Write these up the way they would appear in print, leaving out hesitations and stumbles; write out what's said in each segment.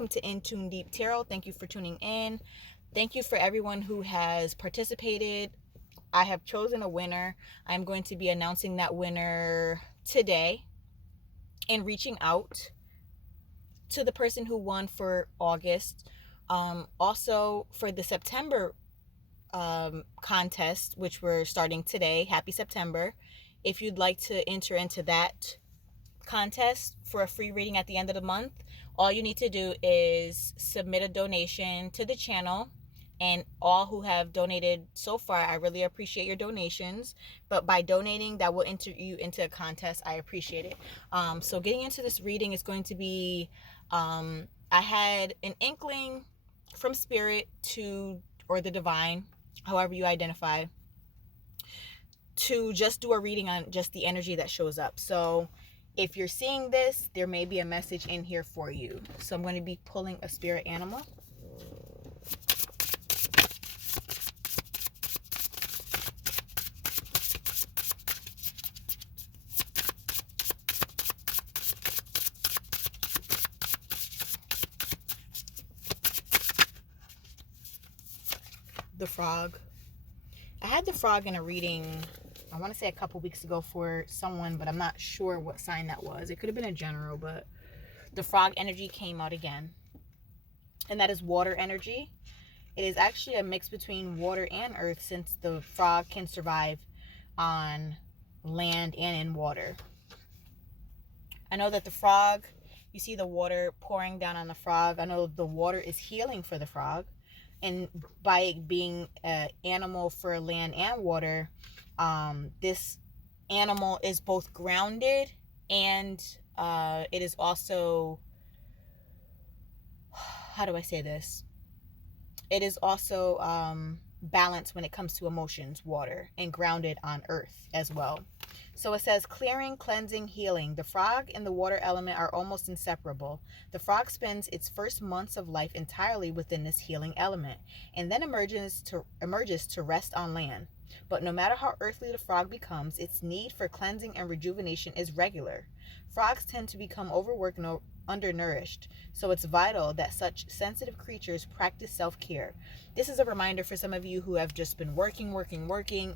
welcome to InTuneDeep Tarot. Thank you for tuning in. Thank you for everyone who has participated. I have chosen a winner. I'm going to be announcing that winner today and reaching out to the person who won for August. Also, for the September contest, which we're starting today, happy September. If you'd like to enter into that contest for a free reading at the end of the month, all you need to do is submit a donation to the channel. And all who have donated so far, I really appreciate your donations. But by donating, that will enter you into a contest. I appreciate it. So getting into this reading is going to be, I had an inkling from spirit to, or the divine, however you identify, to just do a reading on just the energy that shows up. So if you're seeing this, there may be a message in here for you. So I'm going to be pulling a spirit animal. The frog. I had the frog in a reading, I want to say a couple weeks ago for someone, but I'm not sure what sign that was. It could have been a general, but the frog energy came out again. And that is water energy. It is actually a mix between water and earth, since the frog can survive on land and in water. I know that the frog, you see the water pouring down on the frog. I know the water is healing for the frog. And by it being an animal for land and water, this animal is both grounded and it is also, how do I say this? It is also balanced when it comes to emotions, water, and grounded on earth as well. So it says clearing, cleansing, healing. The frog and the water element are almost inseparable. The frog spends its first months of life entirely within this healing element, and then emerges to rest on land. But no matter how earthly the frog becomes, its need for cleansing and rejuvenation is regular. Frogs tend to become overworked and undernourished, so it's vital that such sensitive creatures practice self-care. This is a reminder for some of you who have just been working,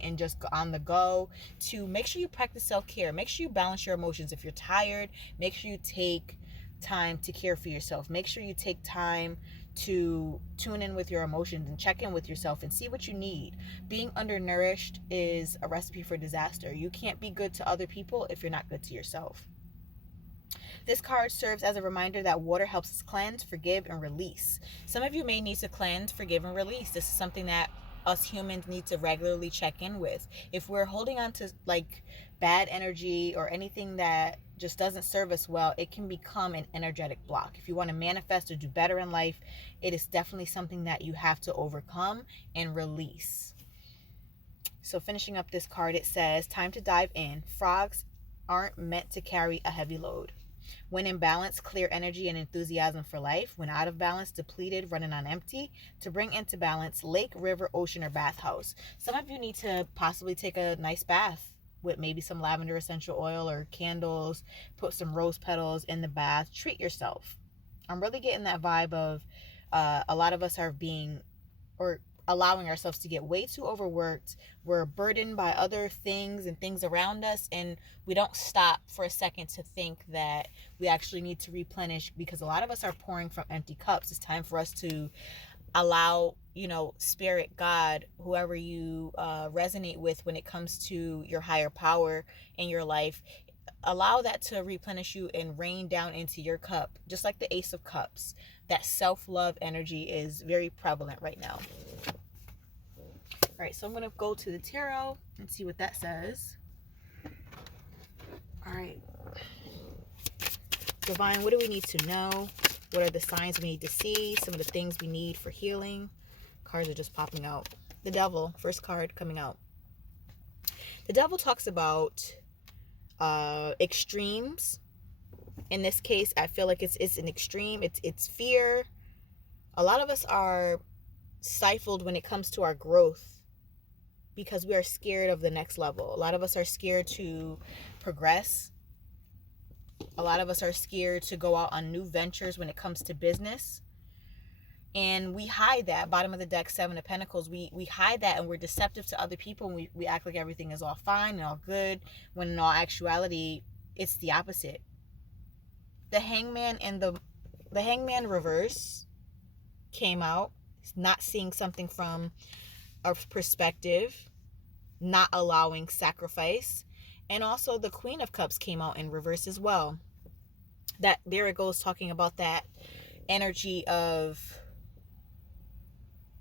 and just on the go, to make sure you practice self-care. Make sure you balance your emotions. If you're tired, make sure you take time to care for yourself. Make sure you take time to tune in with your emotions and check in with yourself and see what you need. Being undernourished is a recipe for disaster. You can't be good to other people if you're not good to yourself. This card serves as a reminder that water helps us cleanse, forgive, and release. Some of you may need to cleanse, forgive, and release. This is something that us humans need to regularly check in with. If we're holding on to like bad energy or anything that just doesn't serve us well, it can become an energetic block. If you want to manifest or do better in life, it is definitely something that you have to overcome and release. So finishing up this card, it says, time to dive in. Frogs aren't meant to carry a heavy load. When in balance, clear energy and enthusiasm for life. When out of balance, depleted, running on empty. To bring into balance, lake, river, ocean, or bathhouse. Some of you need to possibly take a nice bath with maybe some lavender essential oil or candles. Put some rose petals in the bath. Treat yourself. I'm really getting that vibe of a lot of us are being, or allowing ourselves to get way too overworked. We're burdened by other things and things around us, and we don't stop for a second to think that we actually need to replenish, because a lot of us are pouring from empty cups. It's time for us to allow, spirit, God, whoever you resonate with when it comes to your higher power in your life, allow that to replenish you and rain down into your cup, just like the Ace of Cups. That self-love energy is very prevalent right now. All right, so I'm going to go to the tarot and see what that says. All right. Divine, what do we need to know? What are the signs we need to see? Some of the things we need for healing. Cards are just popping out. The Devil, first card coming out. The Devil talks about extremes. In this case, I feel like it's an extreme. It's fear. A lot of us are stifled when it comes to our growth because we are scared of the next level. A lot of us are scared to progress. A lot of us are scared to go out on new ventures when it comes to business. And we hide that. Bottom of the deck, Seven of Pentacles. We hide that, and we're deceptive to other people. And we act like everything is all fine and all good, when in all actuality, it's the opposite. The Hangman and the Hangman reverse came out, not seeing something from a perspective, not allowing sacrifice. And also the Queen of Cups came out in reverse as well. That there it goes, talking about that energy of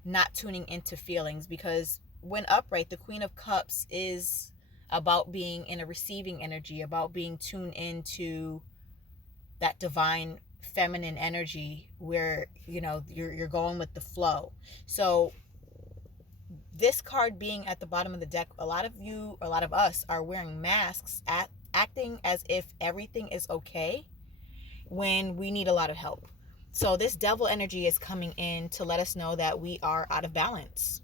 not tuning into feelings, because when upright, the Queen of Cups is about being in a receiving energy, about being tuned into that divine feminine energy where, you know, you're going with the flow. So this card being at the bottom of the deck, a lot of us are wearing masks, acting as if everything is okay when we need a lot of help. So this devil energy is coming in to let us know that we are out of balance.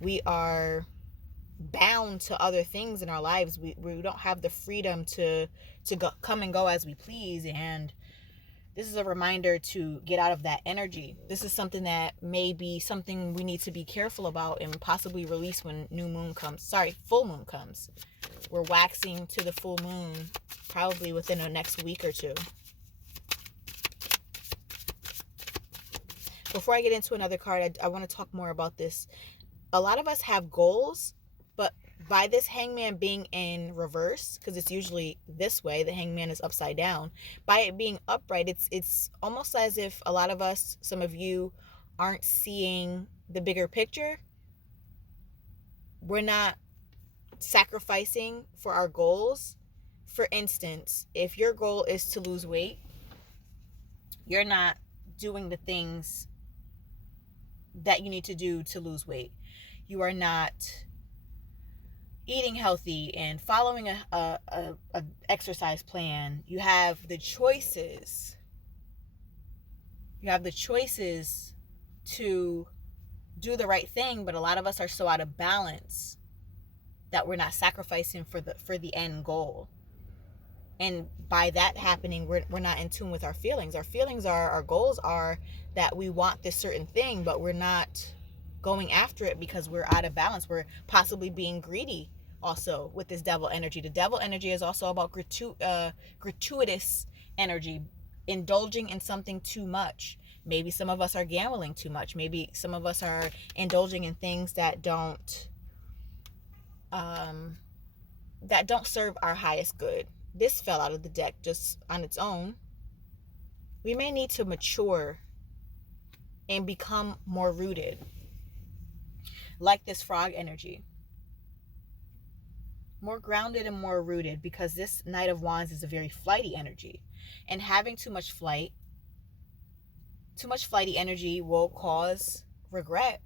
We are bound to other things in our lives. We don't have the freedom to come and go as we please. And this is a reminder to get out of that energy. This is something that may be something we need to be careful about and possibly release when full moon comes. We're waxing to the full moon probably within the next week or two. Before I get into another card, I want to talk more about this. A lot of us have goals, but by this Hangman being in reverse, because it's usually this way, the Hangman is upside down. By it being upright, it's almost as if a lot of us, some of you, aren't seeing the bigger picture. We're not sacrificing for our goals. For instance, if your goal is to lose weight, you're not doing the things that you need to do to lose weight. You are not eating healthy and following a exercise plan. You have the choices. You have the choices to do the right thing, but a lot of us are so out of balance that we're not sacrificing for the end goal. And by that happening, we're not in tune with our feelings. Our goals are that we want this certain thing, but we're not going after it because we're out of balance. We're possibly being greedy also with this devil energy. The devil energy is also about gratuitous energy, indulging in something too much. Maybe some of us are gambling too much. Maybe some of us are indulging in things that don't serve our highest good. This fell out of the deck just on its own. We may need to mature and become more rooted, like this frog energy. More grounded and more rooted, because this Knight of Wands is a very flighty energy. And having too much flighty energy will cause regret.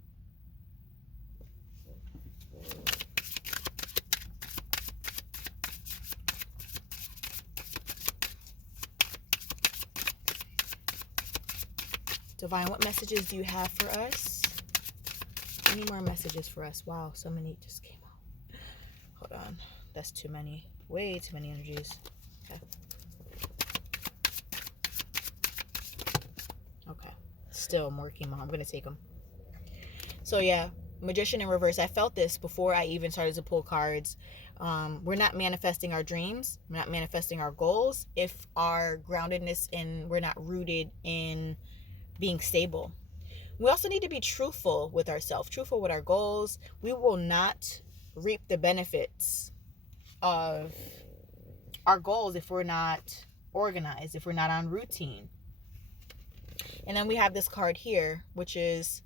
Divine, what messages do you have for us? Any more messages for us? Wow, so many just came out. Hold on. That's too many. Way too many energies. Okay. Still more came out. I'm going to take them. So yeah, Magician in reverse. I felt this before I even started to pull cards. We're not manifesting our dreams. We're not manifesting our goals if our groundedness and we're not rooted in being stable. We also need to be truthful with ourselves, truthful with our goals. We will not reap the benefits of our goals if we're not organized, if we're not on routine. And then we have this card here, which is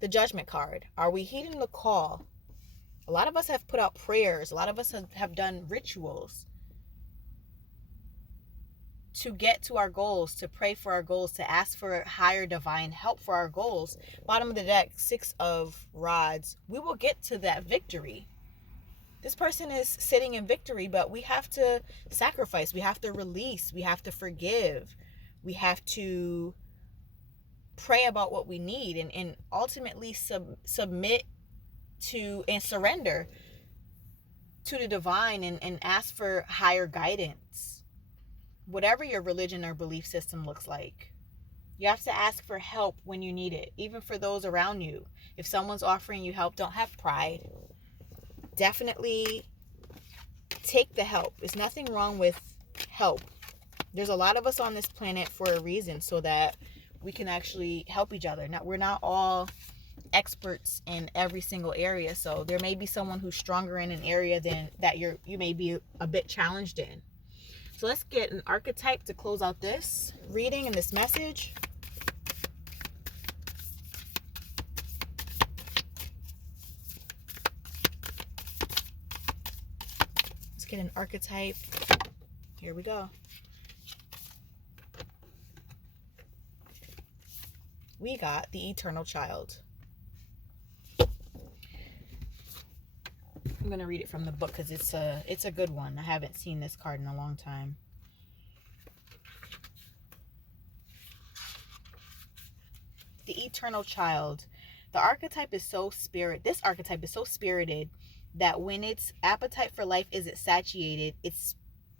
the Judgment card. Are we heeding the call? A lot of us have put out prayers. A lot of us have done rituals to get to our goals, to pray for our goals, to ask for higher divine help for our goals. Bottom of the deck, Six of Rods. We will get to that victory. This person is sitting in victory, but we have to sacrifice. We have to release. We have to forgive. We have to pray about what we need and ultimately submit to and surrender to the divine and ask for higher guidance. whatever your religion or belief system looks like. You have to ask for help when you need it, even for those around you. If someone's offering you help, don't have pride. Definitely take the help. There's nothing wrong with help. There's a lot of us on this planet for a reason, so that we can actually help each other. Now, we're not all experts in every single area, so there may be someone who's stronger in an area than that you may be a bit challenged in. So let's get an archetype to close out this reading and this message. Let's get an archetype. Here we go. We got the Eternal Child. I'm going to read it from the book because it's a good one. I haven't seen this card in a long time. The Eternal Child. The archetype is so this archetype is so spirited that when its appetite for life isn't satiated, it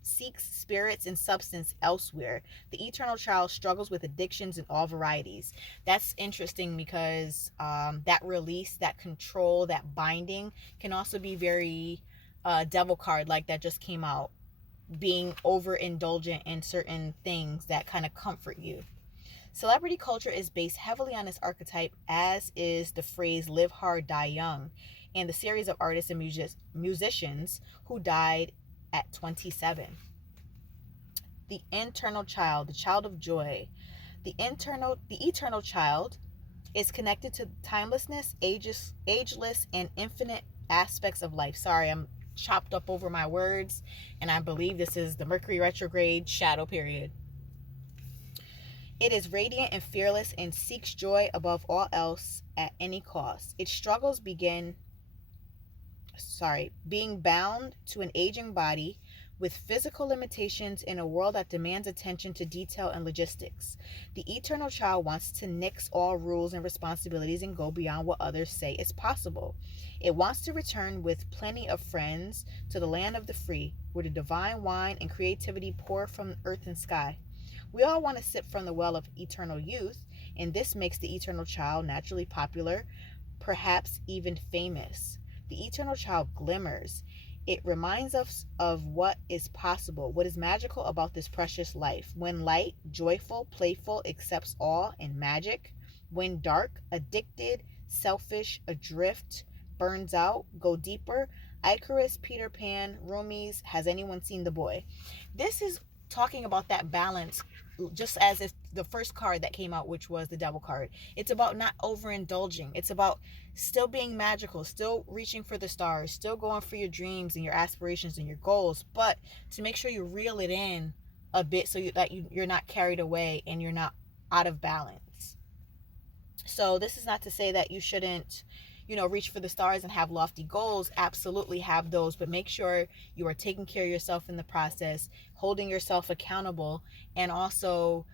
seeks spirits and substance elsewhere. The Eternal Child struggles with addictions in all varieties. That's interesting because that release, that control, that binding can also be very devil card like that just came out. Being overindulgent in certain things that kind of comfort you. Celebrity culture is based heavily on this archetype, as is the phrase live hard, die young, and the series of artists and musicians who died at 27. The Eternal Child, the child of joy. The eternal child is connected to timelessness, ageless, and infinite aspects of life. Sorry, I'm chopped up over my words, and I believe this is the Mercury retrograde shadow period. It is radiant and fearless and seeks joy above all else at any cost. Its struggles being bound to an aging body with physical limitations in a world that demands attention to detail and logistics. The Eternal Child wants to nix all rules and responsibilities and go beyond what others say is possible. It wants to return with plenty of friends to the land of the free, where the divine wine and creativity pour from earth and sky. We all want to sip from the well of eternal youth, and this makes the Eternal Child naturally popular, perhaps even famous. The Eternal Child glimmers. It reminds us of what is possible, what is magical about this precious life. When light, joyful, playful, accepts awe and magic. When dark, addicted, selfish, adrift, burns out, go deeper. Icarus, Peter Pan, Rumi's Has Anyone Seen the Boy? This is talking about that balance, just as if the first card that came out, which was the Devil card. It's about not overindulging. It's about still being magical, still reaching for the stars, still going for your dreams and your aspirations and your goals, but to make sure you reel it in a bit so that you're not carried away and you're not out of balance. So this is not to say that you shouldn't reach for the stars and have lofty goals. Absolutely have those, but make sure you are taking care of yourself in the process, holding yourself accountable, and also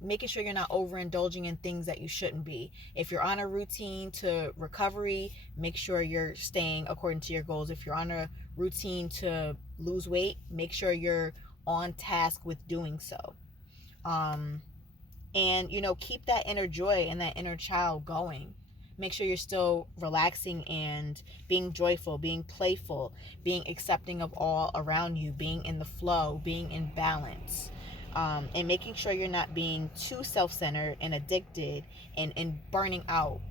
making sure you're not overindulging in things that you shouldn't be. If you're on a routine to recovery, make sure you're staying according to your goals. If you're on a routine to lose weight, make sure you're on task with doing so. And keep that inner joy and that inner child going. Make sure you're still relaxing and being joyful, being playful, being accepting of all around you, being in the flow, being in balance, and making sure you're not being too self-centered and addicted and burning out.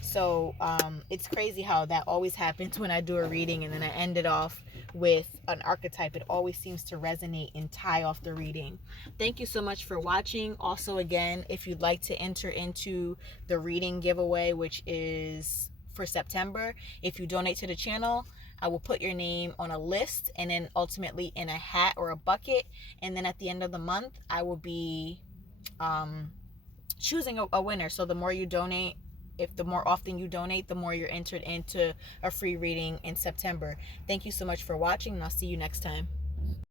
So it's crazy how that always happens when I do a reading and then I end it off with an archetype. It always seems to resonate and tie off the reading. Thank you so much for watching. Also, again, if you'd like to enter into the reading giveaway, which is for September, if you donate to the channel, I will put your name on a list and then ultimately in a hat or a bucket. And then at the end of the month, I will be choosing a winner. So the more you donate, if the more often you donate, the more you're entered into a free reading in September. Thank you so much for watching, and I'll see you next time.